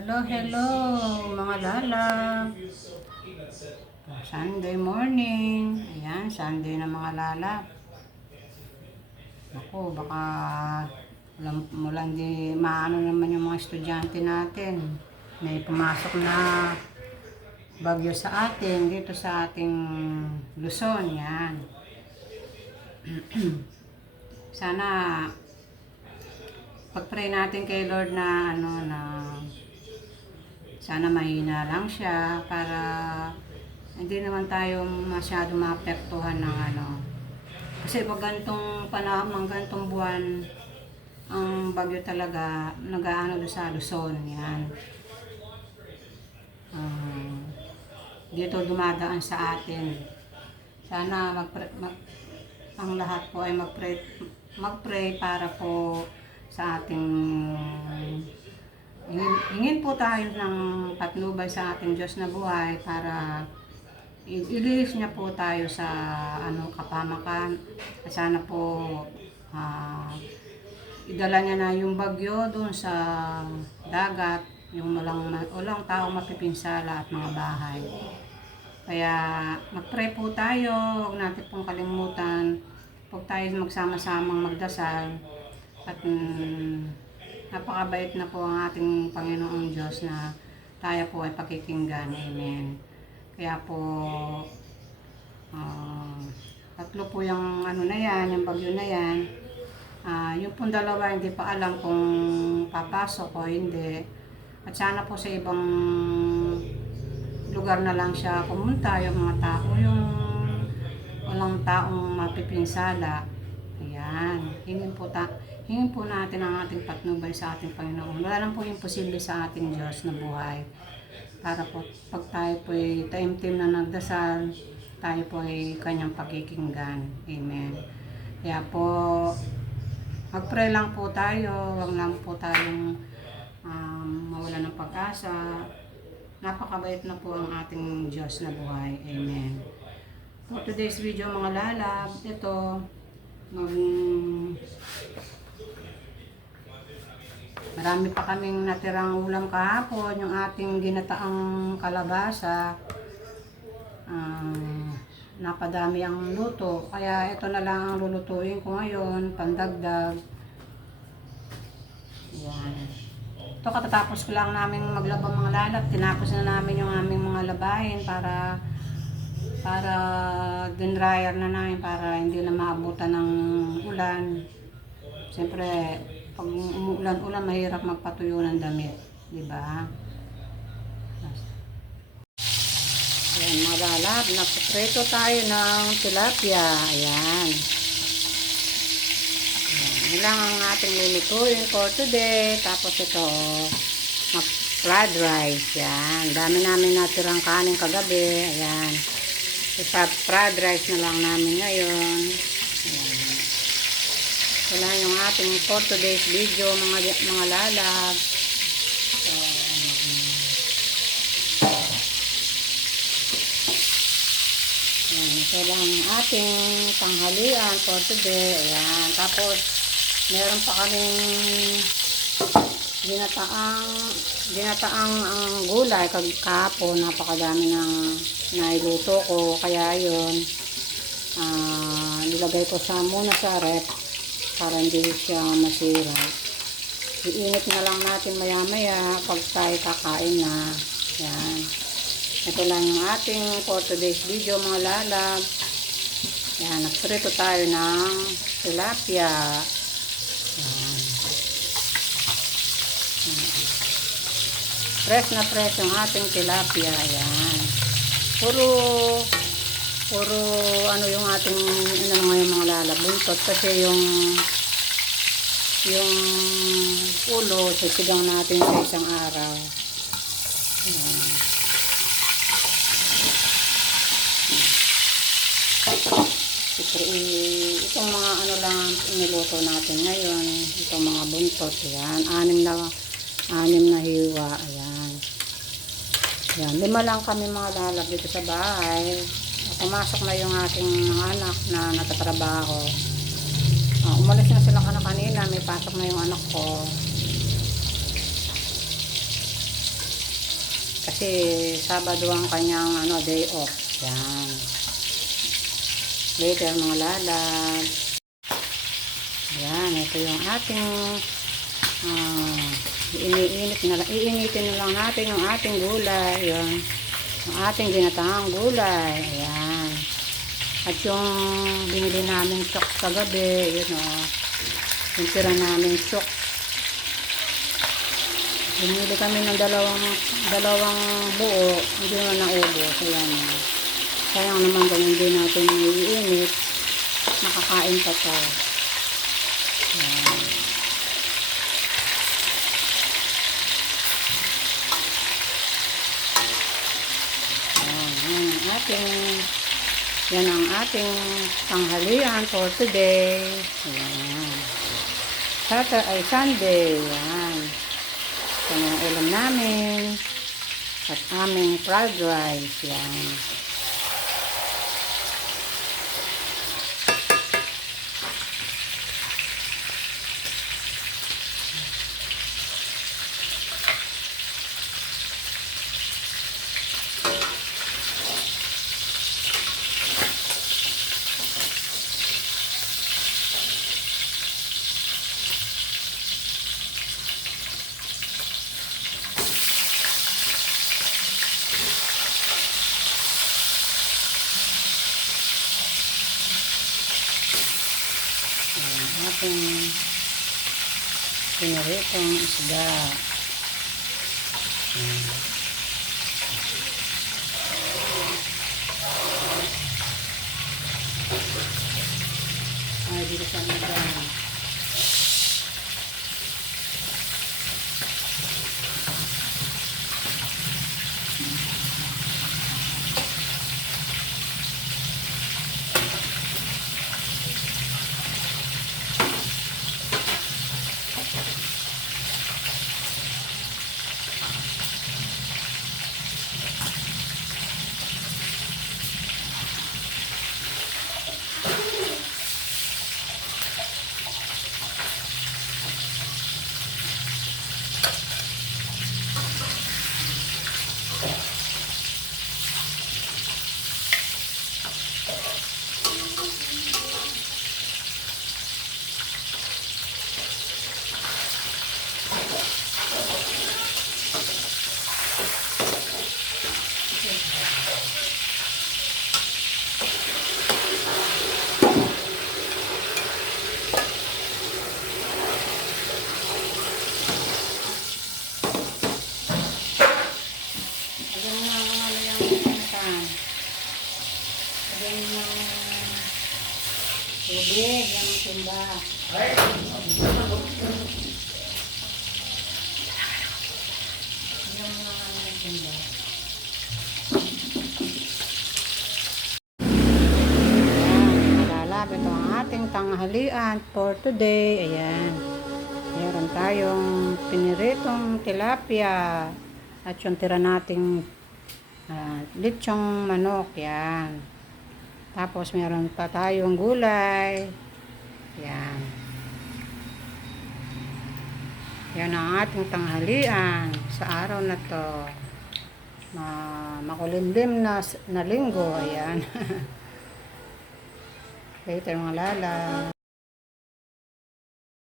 Hello, hello mga lalab. Sunday morning. Ayan, Sunday na mga lalab. Ako, baka mulang di maano naman yung mga estudyante natin. May pumasok na bagyo sa atin, dito sa ating Luzon. Yan. Sana pag-pray natin kay Lord na sana mahina lang siya para hindi naman tayo masyado maapektuhan ng kasi pag ganitong panahon, ng ganitong buwan, ang bagyo talaga nag-aano sa Luzon. Yan. Dito dumadaan sa atin. Sana ang lahat po ay mag-pray para po sa ating hingin po tayo ng patnubay sa ating Diyos na buhay para i-release niya po tayo sa kapamakan. At sana po idala niya na yung bagyo doon sa dagat, yung walang tao mapipinsala at mga bahay. Kaya mag-pray po tayo, huwag natin pong kalimutan, huwag tayo magsama-samang magdasal. At napakabait na po ang ating Panginoong Diyos na tayo po ay pakikinggan. Amen. Kaya po, tatlo po yung na yan, yung bagyo na yan. Yung pong dalawa hindi pa alam kung papasok o hindi. At sana po sa ibang lugar na lang siya pumunta, yung mga tao, yung walang taong mapipinsala. Ayan, hingin po natin ang ating patnubay sa ating Panginoon. Wala lang po imposible sa ating Diyos na buhay. Para po pag tayo po ay taimtim na nagdasal, tayo po ay kanyang pakikinggan. Amen. Kaya po, mag-pray lang po tayo, huwag lang po tayong mawala ng pag-asa. Napakabait na po ang ating Diyos na buhay. Amen. For today's video mga lalab, ito, marami pa kaming natirang ulam kahapon, yung ating ginataang kalabasa. Napadami ang luto, kaya ito na lang ang lulutuin ko ngayon, pandagdag. Yan. Ito katatapos ko lang namin maglaba mga lalab, tinapos na namin yung aming mga labahin para din-dryer na namin para hindi na maabutan ng ulan. Siyempre, pag umuulan-ulan, mahirap magpatuyo ng damit, di ba? Ayan mga lalab, nagpipreto tayo ng tilapia. Ayan. Ayan lang ang ating lulutuin for today. Tapos ito, fried rice. Ayan. Dami namin natirang kanin kagabi. Ayan. Fried rice na lang namin ngayon. Ayan. Wala yung ating for today's video mga lalab. So, ayan, ito lang yung ating tanghalian for today. Ayan. Tapos meron pa kaming ginataang ang gulay kahapon. Napakadami ng nailuto ko. Kaya yun, nilagay ko muna sa rep para hindi siya masira. Iinit na lang natin maya-maya pag tayo kakain na. Yan. Ito lang yung ating for today's video mga lalab. Yan. Nagprito tayo ng tilapia. Yan. Fresh na fresh yung ating tilapia. Yan. Puro yung ating ngayon mga lalab, buntot kasi yung ulo sisigang natin sa isang araw. Ayan. Itong mga lang niluto natin ngayon, itong mga buntot. Ayan, anim na hiwa. Ayan. Ayan, 5 lang kami mga lalab dito sa bahay. Pumasok na yung aking mga anak na natatrabaho. Umalis na sila kanina, may pasok na yung anak ko. Kasi Sabado ang kanyang day off. Yan. Later mga lalab. Yan, ito yung ating iinitin na lang natin yung ating gulay. Yan. Yung ating ginataang gulay. Ayan. At yung binili namin chok kagabi, yun o. Yung tira namin chok. Binili kami ng dalawang buo, hindi naman naubos. Ayan. Sayang naman kung hindi natin iinit, makakain pa to. Ayan. Yan ang ating tanghalian for today. Ayan. Saturday ay Sunday. Ayan. Ito yung ulam namin. At aming fried rice. Yan. Ating pinaritong isda. Ay, dito sa mga tubig, yung timba. Yung mga timba. Malalap, ito ang ating tanghalian for today. Ayan. Meron tayong piniritong tilapia. At yung tira nating lechong manok. Yan. Tapos meron pa tayong gulay. Yan. Yan ang ating tanghalian sa araw na to. Makulimlim na linggo. Ayan. Later mga lala.